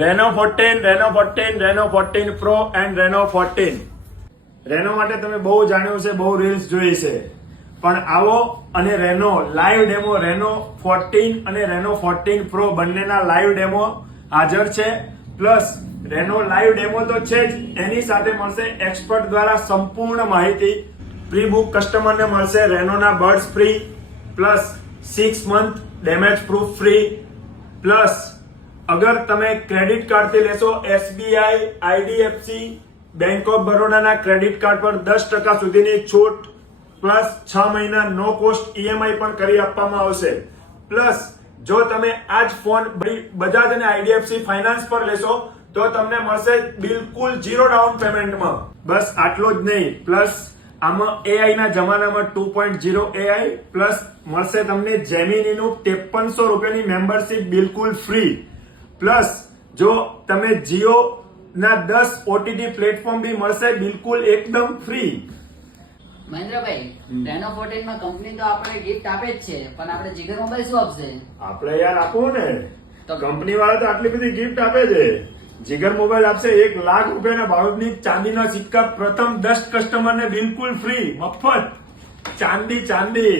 રેનો 14, રેનો 14, રેનો 14 pro and રેનો 14. રેનો માટે તમે બહુ જાણ્યું છે, બહુ રીલ્સ જોઈ છે, પણ આવો અને રેનો લાઈવ ડેમો રેનો 14 અને રેનો 14 પ્રો બંનેના લાઈવ ડેમો હાજર છે. પ્લસ રેનો લાઈવ ડેમો તો છે જ, એની સાથે મળશે એક્સપર્ટ દ્વારા સંપૂર્ણ માહિતી. પ્રી બુક કસ્ટમરને મળશે રેનોના બર્ડ્સ free, plus 6 month damage proof free. Plus અગર તમે ક્રેડિટ કાર્ડથી લેશો SBI, IDFC, બેંક ઓફ બરોડાના ક્રેડિટ કાર્ડ પર 10% સુધીની છૂટ, પ્લસ 6 મહિના નો કોસ્ટ EMI પણ કરી આપવામાં આવશે. પ્લસ જો તમે આજ ફોન બજાજ અને IDFC ફાઇનાન્સ પર લેશો તો તમને મળશે બિલકુલ 0 ડાઉન પેમેન્ટમાં. બસ આટલું જ નહીં, પ્લસ આમાં AI ના જમાનામાં 2.0 AI પ્લસ મળશે તમને જેમિનીનું 5300 રૂપિયાની મેમ્બરશિપ બિલકુલ ફ્રી. પ્લસ જો તમે જીઓ ના 10 OTT પ્લેટફોર્મ બી મળશે બિલકુલ એકદમ ફ્રી. મહેન્દ્રભાઈ, રેનો 14 માં કંપની તો આપણે ગિફ્ટ આપે જ છે, પણ આપણે જીગર મોબાઈલ શું આપશે? આપણે યાર આપવું ને, તો કંપની વાળા તો આટલી બધી ગિફ્ટ આપે છે. જીગર મોબાઈલ આપશે 1 લાખ રૂપિયાના ભાવની ચાંદીના સિક્કા પ્રથમ 10 કસ્ટમરને બિલકુલ ફ્રી, મફત ચાંદી.